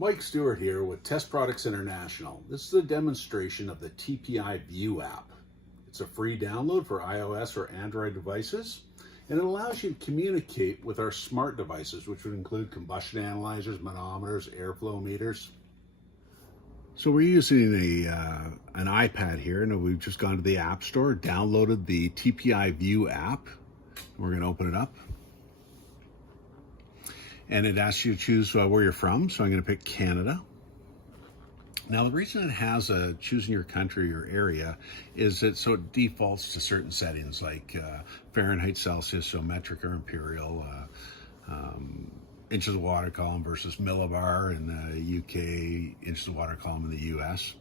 Mike Stewart here with Test Products International. This is a demonstration of the TPI View app. It's a free download for iOS or Android devices, and it allows you to communicate with our smart devices, which would include combustion analyzers, manometers, airflow meters. So we're using an iPad here, and we've just gone to the App Store, downloaded the TPI View app. We're going to open it up. And it asks you to choose where you're from, so I'm going to pick Canada. Now, the reason it has choosing your country or area is that so it defaults to certain settings like Fahrenheit, Celsius, so metric or imperial, inches of water column versus millibar in the UK, inches of water column in the US.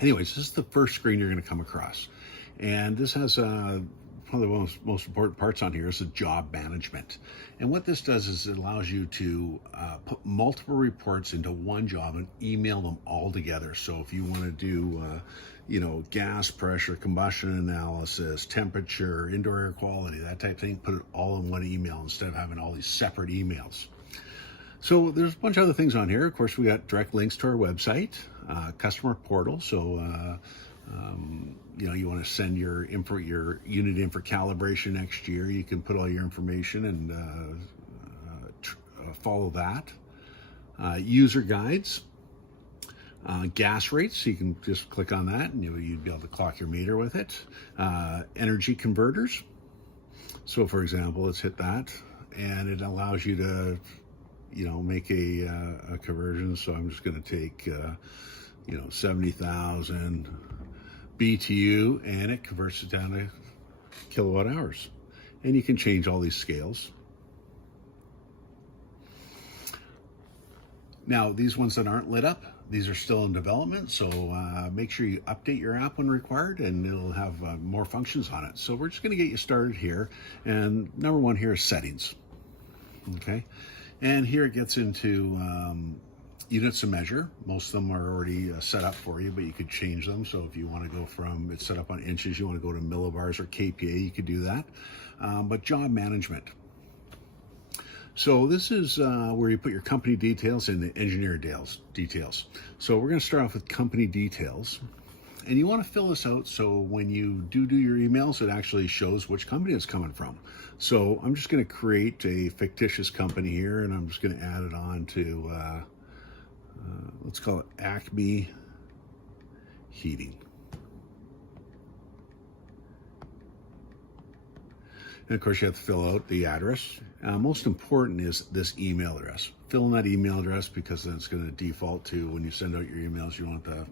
Anyways, this is the first screen you're going to come across. And this has one of the most important parts on here is the job management. And what this does is it allows you to put multiple reports into one job and email them all together. So if you want to do, gas pressure, combustion analysis, temperature, indoor air quality, that type of thing, put it all in one email instead of having all these separate emails. So there's a bunch of other things on here. Of course, we got direct links to our website, customer portal. So you want to send your unit in for calibration next year, you can put all your information and follow that. User guides, gas rates, so you can just click on that and you'd be able to clock your meter with it. Energy converters, so for example, let's hit that and it allows you to make a conversion. So I'm just going to take 70,000 BTU and it converts it down to kilowatt hours. And you can change all these scales. Now, these ones that aren't lit up, these are still in development, so make sure you update your app when required and it'll have more functions on it. So we're just going to get you started here. And number one here is settings. Okay. And here it gets into units of measure. Most of them are already set up for you, but you could change them. So if you want to go from, it's set up on inches, you want to go to millibars or KPA, you could do that. But job management. So this is where you put your company details and the engineer details. So we're going to start off with company details. And you want to fill this out so when you do your emails, it actually shows which company it's coming from. So I'm just going to create a fictitious company here, and I'm just going to add it on to, let's call it Acme Heating. And of course you have to fill out the address. Most important is this email address. Fill in that email address because then it's going to default to when you send out your emails, you want to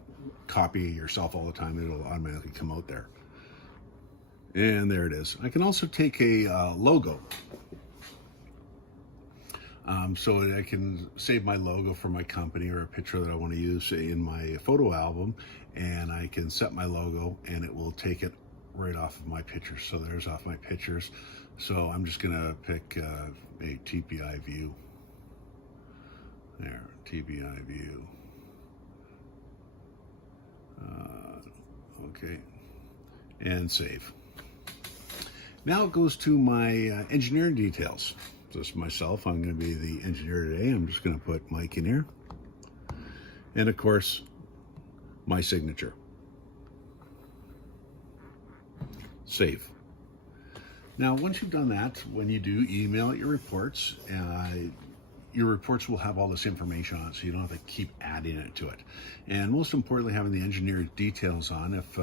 copy yourself all the time. It'll automatically come out there. And there it is. I can also take a logo. So I can save my logo for my company or a picture that I want to use in my photo album, and I can set my logo and it will take it right off of my pictures. So there's off my pictures. So I'm just gonna pick a TPI View. There, TPI View. Okay, and save. Now it goes to my engineering details. Just myself, I'm going to be the engineer today. I'm just going to put Mike in here. And of course, my signature. Save. Now, once you've done that, when you do email your reports will have all this information on it, so you don't have to keep adding it to it. And most importantly, having the engineer details on. If,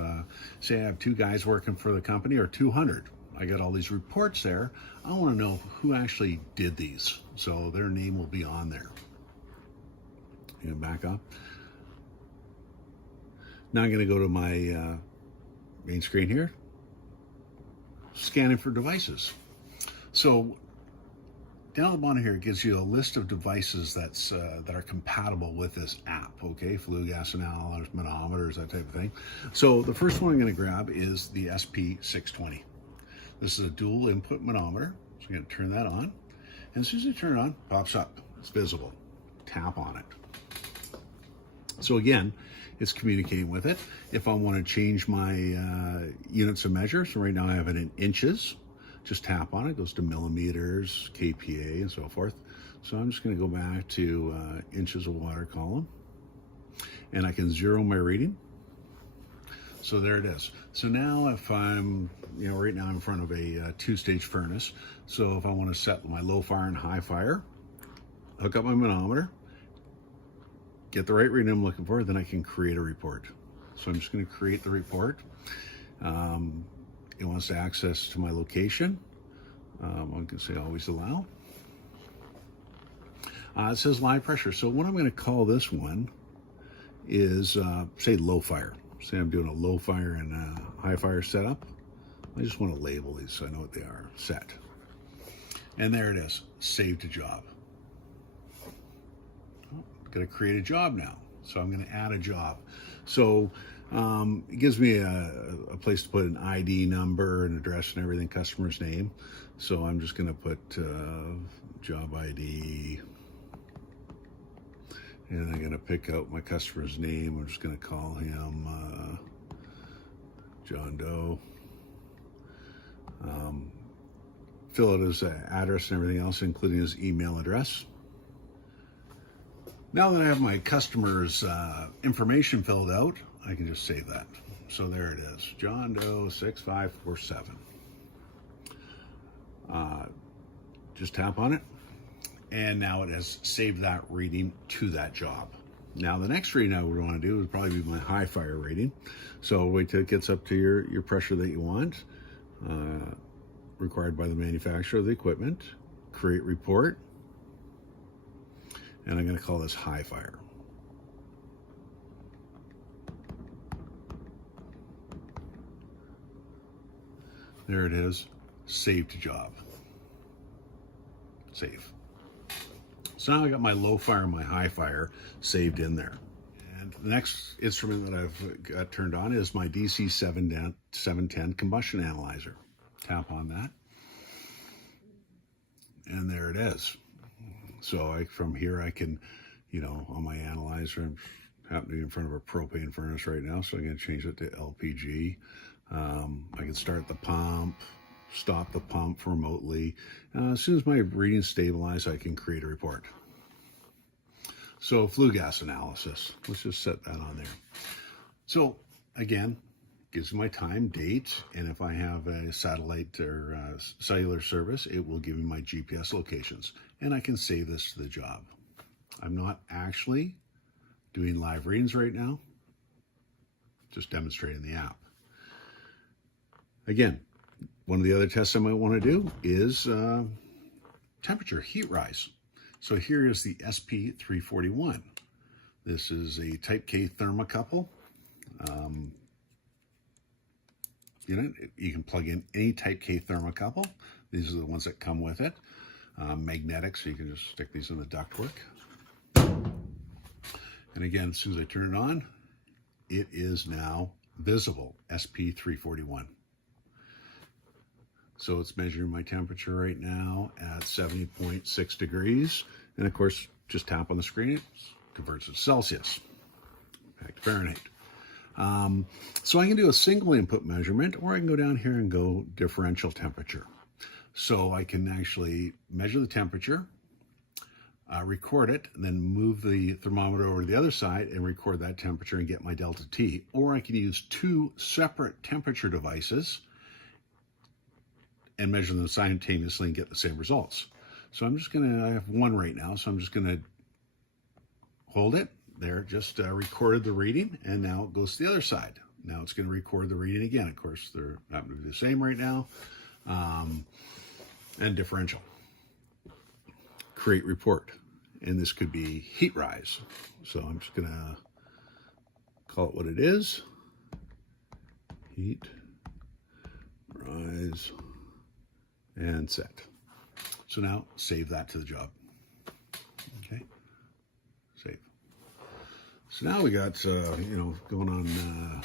say I have 2 guys working for the company or 200, I got all these reports there. I want to know who actually did these, so their name will be on there. You back up. Now I'm going to go to my main screen here. Scanning for devices. So down at the bottom here, it gives you a list of devices that are compatible with this app. Okay, flue gas analyzers, manometers, that type of thing. So the first one I'm going to grab is the SP620. This is a dual input manometer. So I'm going to turn that on. And as soon as you turn it on, it pops up. It's visible. Tap on it. So again, it's communicating with it. If I want to change my units of measure, so right now I have it in inches, just tap on it, goes to millimeters, KPA, and so forth. So I'm just going to go back to inches of water column, and I can zero my reading. So there it is. So now if I'm, right now I'm in front of a two-stage furnace. So if I want to set my low fire and high fire, hook up my manometer, get the right reading I'm looking for, then I can create a report. So I'm just going to create the report. It wants to access to my location. I can say always allow. It says live pressure. So what I'm going to call this one is, say, low fire. Say I'm doing a low fire and a high fire setup. I just want to label these so I know what they are. Set. And there it is. Save to job. Going to create a job now. So I'm going to add a job. So it gives me a place to put an ID number, an address and everything, customer's name. So I'm just going to put job ID. And I'm going to pick out my customer's name. I'm just going to call him John Doe. Fill out his address and everything else, including his email address. Now that I have my customer's information filled out, I can just save that. So there it is, John Doe 6547. Just tap on it, and now it has saved that reading to that job. Now the next reading I would want to do would probably be my high fire rating. So wait till it gets up to your pressure that you want, required by the manufacturer of the equipment. Create report, and I'm going to call this high fire. There it is, save to job. Save. So now I got my low fire and my high fire saved in there. And the next instrument that I've got turned on is my DC 710 combustion analyzer. Tap on that. And there it is. So from here I can, on my analyzer, I'm happening in front of a propane furnace right now, so I'm going to change it to LPG. I can start the pump, stop the pump remotely. As soon as my readings stabilize, I can create a report. So flue gas analysis, let's just set that on there. So again, gives me my time, date, and if I have a satellite or cellular service, it will give me my GPS locations, and I can save this to the job. I'm not actually doing live readings right now, just demonstrating the app. Again, one of the other tests I might want to do is temperature, heat rise. So here is the SP341. This is a Type K thermocouple. You can plug in any Type K thermocouple. These are the ones that come with it. Magnetic, so you can just stick these in the ductwork. And again, as soon as I turn it on, it is now visible, SP341. So it's measuring my temperature right now at 70.6 degrees. And of course, just tap on the screen, it converts it to Celsius, back to Fahrenheit. So I can do a single input measurement, or I can go down here and go differential temperature. So I can actually measure the temperature, record it, and then move the thermometer over to the other side and record that temperature and get my delta T. Or I can use two separate temperature devices and measure them simultaneously and get the same results. So I have one right now, so I'm just gonna hold it there, just recorded the reading, and now it goes to the other side. Now it's gonna record the reading again. Of course, they're not gonna be the same right now. And differential. Create report, and this could be heat rise. So I'm just gonna call it what it is. Heat rise. And set. So now save that to the job. Okay, save. So now we got going on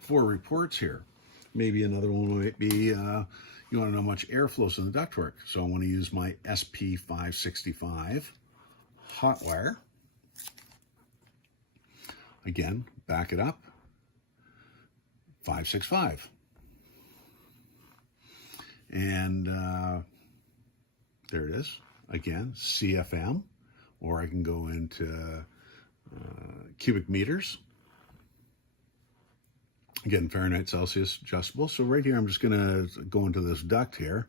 4 reports here. Maybe another one might be you want to know how much air flows in the ductwork. So I want to use my SP565 hot wire. Again, back it up. 565. And there it is. again, CFM, or I can go into cubic meters. Again, Fahrenheit, Celsius, adjustable. So right here, I'm just gonna go into this duct here,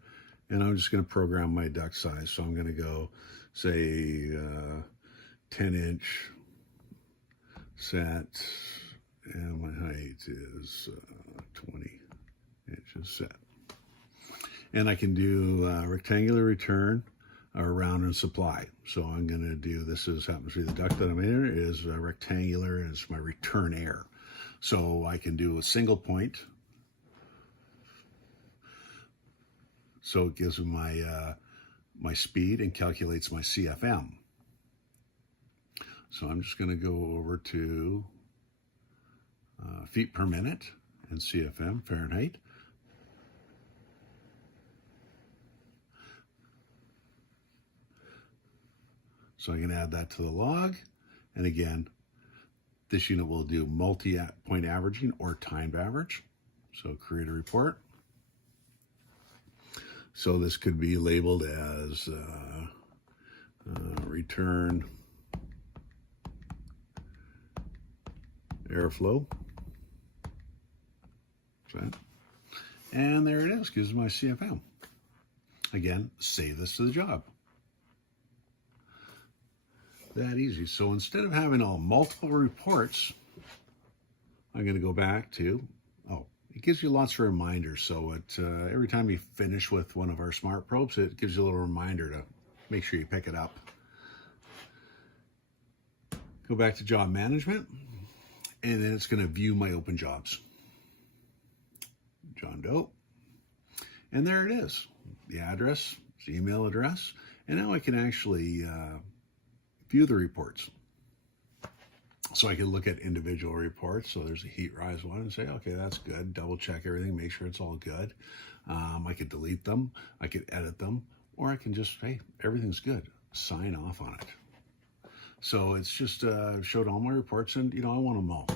and I'm just gonna program my duct size. So I'm gonna go, say, 10-inch set, and my height is 20 inches set. And I can do rectangular return or round and supply. So I'm gonna do, happens to be the duct that I'm in, is rectangular, and it's my return air. So I can do a single point. So it gives me my speed and calculates my CFM. So I'm just going to go over to feet per minute and CFM, Fahrenheit. So I can add that to the log. And again, this unit will do multi-point averaging or timed average. So create a report. So this could be labeled as return airflow. And there it is, gives my CFM. Again, save this to the job. That easy. So instead of having all multiple reports, I'm going to go back to, it gives you lots of reminders. So every time you finish with one of our smart probes, it gives you a little reminder to make sure you pick it up. Go back to job management, and then it's going to view my open jobs. John Doe. And there it is. The address, the email address. And now I can actually view the reports. So I can look at individual reports. So there's a heat rise one and say, okay, that's good. Double check everything, make sure it's all good. I could delete them, I could edit them, or I can just, hey, everything's good. Sign off on it. So it's just showed all my reports, and I want them all.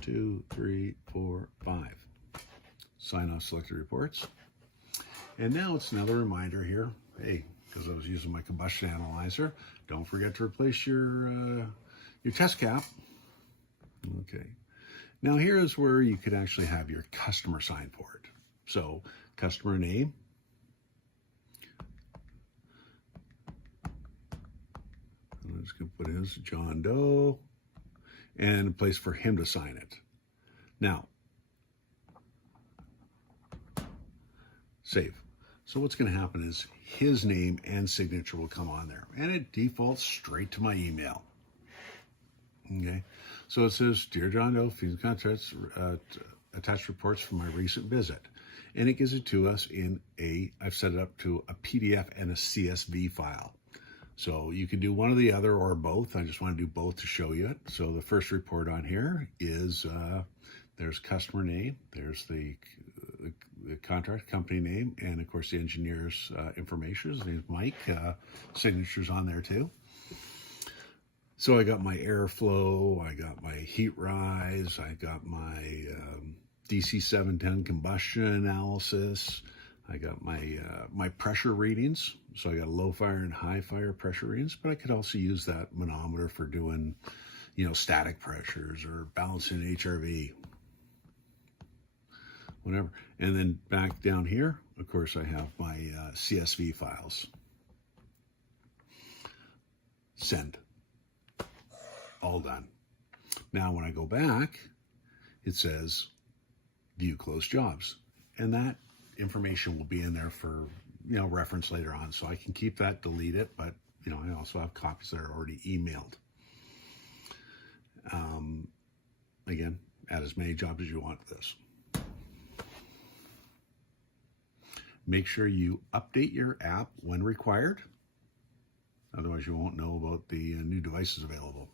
2, 3, 4, 5. Sign off selected reports. And now it's another reminder here. Hey, because I was using my combustion analyzer, don't forget to replace your test cap. Okay. Now here is where you could actually have your customer sign for it. So customer name. I'm just going to put his John Doe, and a place for him to sign it. Now, save. So what's going to happen is his name and signature will come on there, and it defaults straight to my email. Okay, so it says, Dear John Doe, fees contracts, attached reports from my recent visit. And it gives it to us in I've set it up to a PDF and a CSV file. So you can do one or the other or both. I just want to do both to show you it. So the first report on here is, there's customer name, there's the contract company name, and of course the engineer's information. His name's Mike. Signature's on there too. So I got my airflow, I got my heat rise, I got my DC 710 combustion analysis, I got my my pressure readings. So I got low fire and high fire pressure readings, but I could also use that manometer for doing, static pressures or balancing HRV, whatever. And then back down here, of course, I have my CSV files. Send. All done. Now when I go back, it says view closed jobs, and that information will be in there for reference later on. So I can keep that, delete it, but I also have copies that are already emailed. Again, add as many jobs as you want to this. Make sure you update your app when required. Otherwise, you won't know about the new devices available.